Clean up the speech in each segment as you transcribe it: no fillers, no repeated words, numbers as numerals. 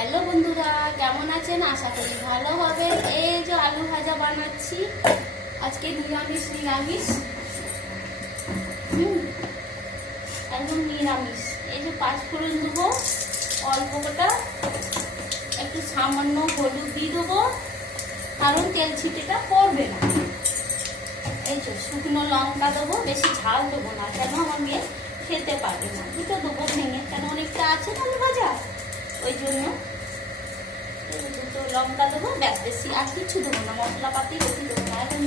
Hello বন্ধুরা, কেমন আছেন? আশা করি ভালো হবে। এই যে আলু ভাজা বানাচ্ছি আজকে, নিরামিষ একদম নিরামিষ। এই যে 5 ফোড়ন দেবো, অল্প কটা একটু সামান্য হলুদ দিয়ে দেবো, কারণ তেল ছিটেটা পড়বে না। এই যে শুকনো লঙ্কা দেবো, বেশি ঝাল দেবো না, কেন আমার মেয়ে খেতে পারবে না। দুটো দেবো ভেঙে, কেন অনেকটা আছে আলু ভাজা, ওই জন্য দুটো লঙ্কা দেবো, ব্যাস। বেশি আর কিছু দেবো না, মশলাপাতি বেশি দেবো না, একদম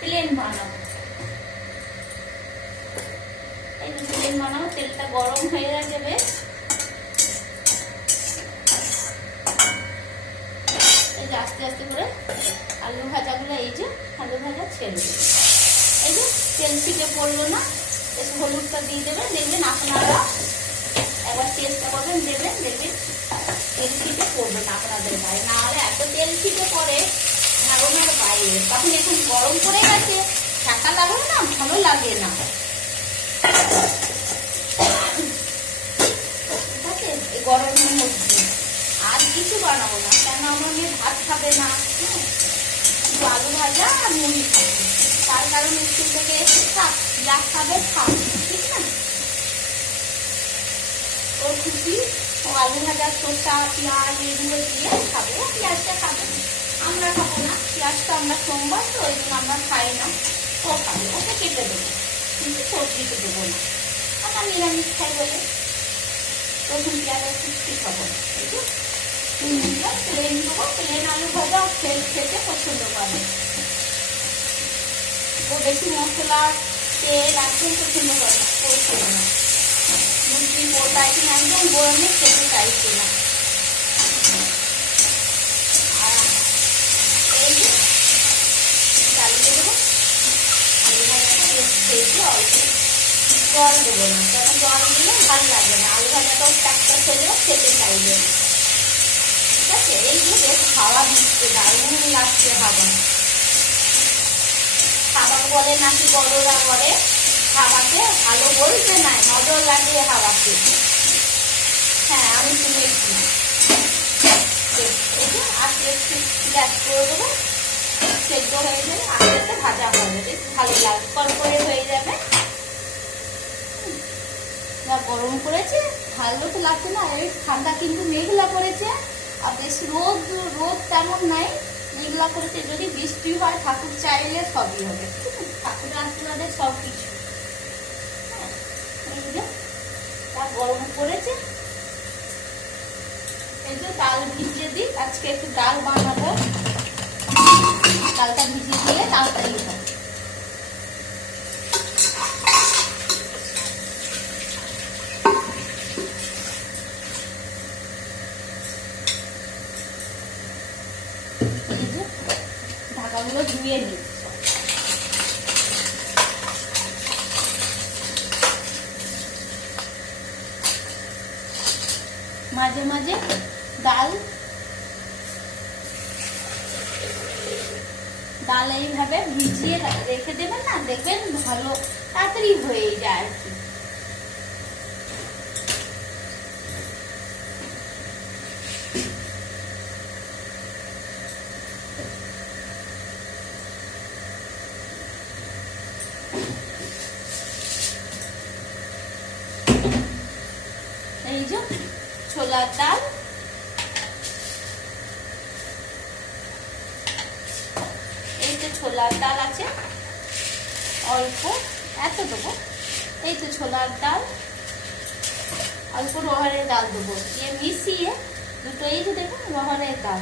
প্লেন বানাবো। এই যে প্লেন বানাবো, তেলটা গরম হয়ে গেছে বেশ। এই যে আস্তে আস্তে করে আলু ভাজাগুলো, এই যে আলু ভাজা ছেড়ে দেবে। এই যে তেল ছিটে পড়লো না, বেশ হলুদটা দিয়ে দেবেন। দেখবেন আপনারা একবার চেষ্টা করবেন, দেখবেন তেল ছিটে পড়বে না আপনাদের গায়ে। না হলে এত তেল ছিটে পড়ে ঢাকনার বাইরে, তখন এখন গরম পড়ে গেছে, ঢাকা লাগলে না ভালো লাগে না। ঠিক আছে, এই গরমের মধ্যে আর কিছু বানাবো না, কেন আমার মেয়ে ভাত খাবে না, শুধু আলু ভাজা আর মুড়ি খাবে। তার কারণ স্কুল থেকে এসে থাক, যা খাবে খাক, ঠিক না? ওর খুশি, ও আলু ভাজা শসা পেঁয়াজ এগুলো দিয়ে খাবে, ও পেঁয়াজটা খাবে, আমরা খাবো না। পেঁয়াজটা আমরা সোমবার তো, ওই জন্য আমরা খাই না। ও খাবে, ওকে কেটে দেবো, কিন্তু সবজিতে দেবো না, আমার নিরামিষ খাই বলে। রসুন পেঁয়াজের কুচি খাবো, এই যে প্লেন দেবো, প্লেন আলু ভাজা খেতে পছন্দ করে। ও বেশি মশলা তেল একদম পছন্দ করে না, করছে না। মুসলিম ওটা একদম গরমে খেতে চাইছে না। আর এই যে চালিয়ে দেবো আলু ভাজাটা, বেশ খেয়েছি। অল্প জল দেবো না, কেন জল দিলে ভালো লাগে না, আলু ভাজাটাও একটা ছেলেও খেতে চাইবে না। ঠিক আছে, এই যে বেশ হাওয়া দিচ্ছে, দারুণ লাগছে হাওয়া। খাবার বলে নাকি বড়রা করে, হাওয়াকে ভালো বলতে নাই, নজর লাগে হাওয়াকে। হ্যাঁ, আমি শুনেছি। আস্তে একটু গ্যাস করে দেবো, সেদ্ধ হয়ে যাবে, আস্তে আস্তে ভাজা হবে, বেশ ভালো লাগবে, কড়কড়ে হয়ে যাবে। যা গরম করেছে ভালো তো লাগছে না, এই ঠান্ডা কিন্তু মেঘলা করেছে, আর বেশ রোদ তেমন নাই, মেঘলা করেছে। যদি বৃষ্টি হয় ঠাকুর চাইলে সবই হবে, ঠাকুরের আশীর্বাদে সব কিছু। এই যে গরম করেছে, এই যে ডাল ভিজিয়ে দিই, আজকে একটু ডাল বানাবো। ডালটা ভিজিয়ে দিলে তাড়াতাড়ি হবে। এই যে ঢাকাগুলো ধুয়ে নিই। মাঝে মাঝে ডাল এইভাবে ভিজিয়ে রেখে দেবেন না, দেখবেন ভালো তাড়াতাড়ি হয়ে যায় আর কি। এই যে ছোলার ডাল, এই তো ছোলার ডাল আছে অল্প, এত দেবো। এই তো ছোলার ডাল, অল্প রহড়ের ডাল দেবো, দিয়ে মিশিয়ে দুটো। এই যে দেখুন রহড়ের ডাল,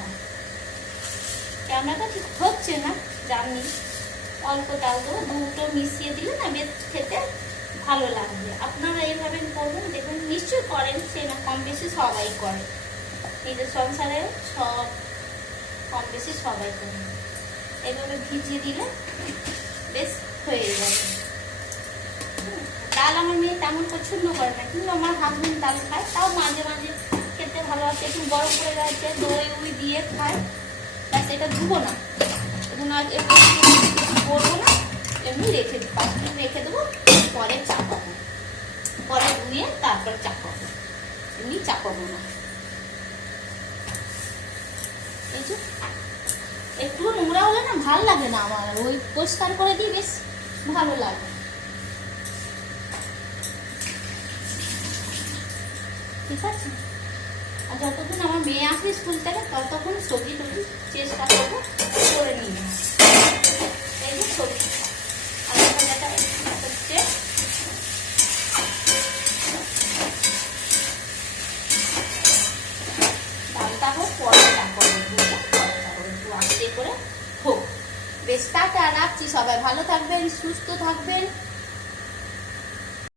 ক্যামেরাটা ঠিক হচ্ছে না জানি, অল্প ডাল দেবো, দুটো মিশিয়ে দিলে না বেশ খেতে ভালো লাগবে। আপনারা এইভাবে করবেন, দেখবেন নিশ্চয়ই করেন, সে না কম বেশি সবাই করে, নিজের সংসারে সব কম বেশি সবাই করে। এইভাবে ভিজিয়ে দিলে বেশ হয়ে যাবে। ডাল আমার মেয়ে তেমন পছন্দ করে না, কিন্তু আমার হাজবেন্ড ডাল খায়, তাও মাঝে মাঝে খেতে ভালোবাসে। একটু গরম করে গেছে, দই দিয়ে খায়, ব্যাস। এটা ধুবো না, করবো না, এমনি রেখে দেবো, পরে চাপাবো, পরে ধুয়ে তারপর চাপাবো, এমনি চাপাবো না। এই যে একটু নোংরা হলে না ভালো লাগে না আমার, ওই পরিষ্কার করে দিই বেশ ভালো লাগে। ঠিক আছে, আর যতক্ষণ আমার মেয়ে আসবে স্কুল থেকে ততক্ষণ সবজি টবজি চেষ্টা করবো করে নিয়ে। এই যে সবজি আলু ভাজাটা হচ্ছে, ডালটা হোক পরোটা করবো, পরোটা করে একটু আস্তে করে হোক। বেশ টাটা, রাখছি। সবাই ভালো থাকবেন, সুস্থ থাকবেন।